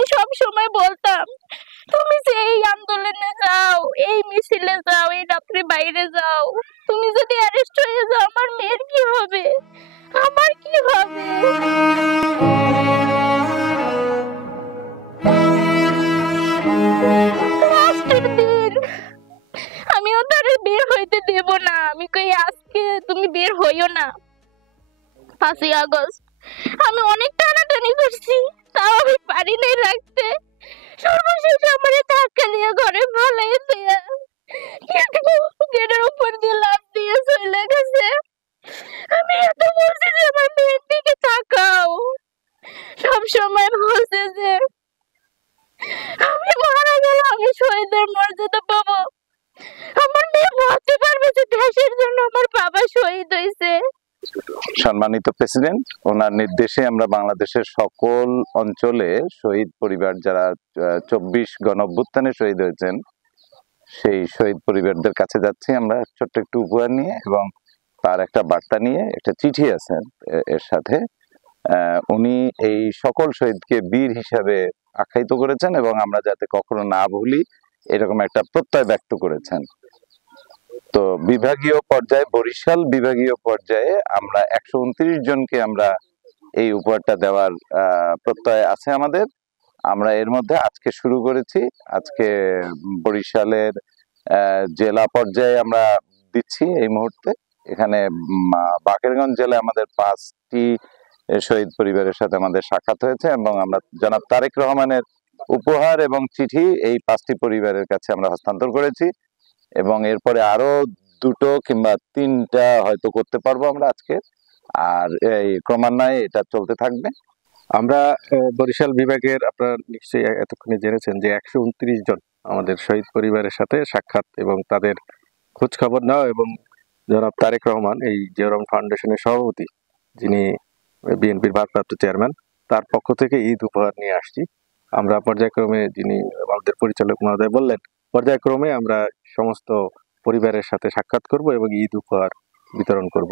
আমি সব সময় বলতাম তুমি যে এই আন্দোলনে যাও, এই মিছিলে যাও, এই রাত্রে বাইরে যাও, তুমি যদি অ্যারেস্ট হয়ে যাও আমার মেয়ের কি হবে, আমার কি হবে। লাস্টের দিন আমি ওদের বের হইতে দেব না, আমি কই আজকে তুমি বের হইও না। 5ই আগস্ট আমি অনেক টানাটানি করছি, তাও আমি পারি নাই রাখতে। সর্বশেষ আমার ধাক্কা দিয়ে ঘরে ফালাইছে, গেটের উপর দিয়ে লাফ দিয়ে চলে গেছে। আমি এত বলছি যে আমার মেয়ের দিকে তাকাও, সব সময় বলছে যে আমি মারা গেলে আমি শহীদের মর্যাদা পাবো। আমার মেয়ে ভাবতে পারবে যে দেশের জন্য আমার বাবা শহীদ হয়েছে। সম্মানিত প্রেসিডেন্ট, ওনার নির্দেশে আমরা বাংলাদেশের সকল অঞ্চলে শহীদ পরিবার যারা 24 গণঅভ্যুত্থানে শহীদ হয়েছেন সেই শহীদ পরিবারদের কাছে যাচ্ছি আমরা ছোট্ট একটু উপহার নিয়ে, এবং তার একটা বার্তা নিয়ে, একটা চিঠি আছে এর সাথে। উনি এই সকল শহীদকে বীর হিসাবে আখ্যায়িত করেছেন এবং আমরা যাতে কখনো না ভুলি এরকম একটা প্রত্যয় ব্যক্ত করেছেন। তো বিভাগীয় পর্যায়ে, বরিশাল বিভাগীয় পর্যায়ে আমরা 129 জনকে আমরা এই উপহারটা দেওয়ার প্রত্যয় আছে আমাদের। আমরা এর মধ্যে আজকে শুরু করেছি, আজকে বরিশালের জেলা পর্যায়ে আমরা দিচ্ছি এই মুহূর্তে। এখানে বাকেরগঞ্জ জেলায় আমাদের 5টি শহীদ পরিবারের সাথে আমাদের সাক্ষাৎ হয়েছে এবং আমরা জনাব তারেক রহমানের উপহার এবং চিঠি এই 5টি পরিবারের কাছে আমরা হস্তান্তর করেছি, এবং এরপরে আরো 2টো কিংবা 3টা হয়তো করতে পারবো আমরা আজকে, আর এই ক্রমান্বয়ে এটা চলতে থাকবে। আমরা বরিশাল বিভাগের, আপনারা নিশ্চয়ই এতক্ষণে জেনেছেন যে 129 জন আমাদের শহীদ পরিবারের সাথে সাক্ষাৎ এবং তাদের খোঁজ খবর নেওয়া, এবং জনাব তারেক রহমান, এই জিয়া রহমান ফাউন্ডেশনের সভাপতি, যিনি বিএনপির ভারপ্রাপ্ত চেয়ারম্যান, তার পক্ষ থেকে ঈদ উপহার নিয়ে আসছি। আমরা পর্যায়ক্রমে, যিনি আমাদের পরিচালক মহোদয় বললেন, পর্যায়ক্রমে আমরা সমস্ত পরিবারের সাথে সাক্ষাৎ করব এবং ঈদ উপহার বিতরণ করব।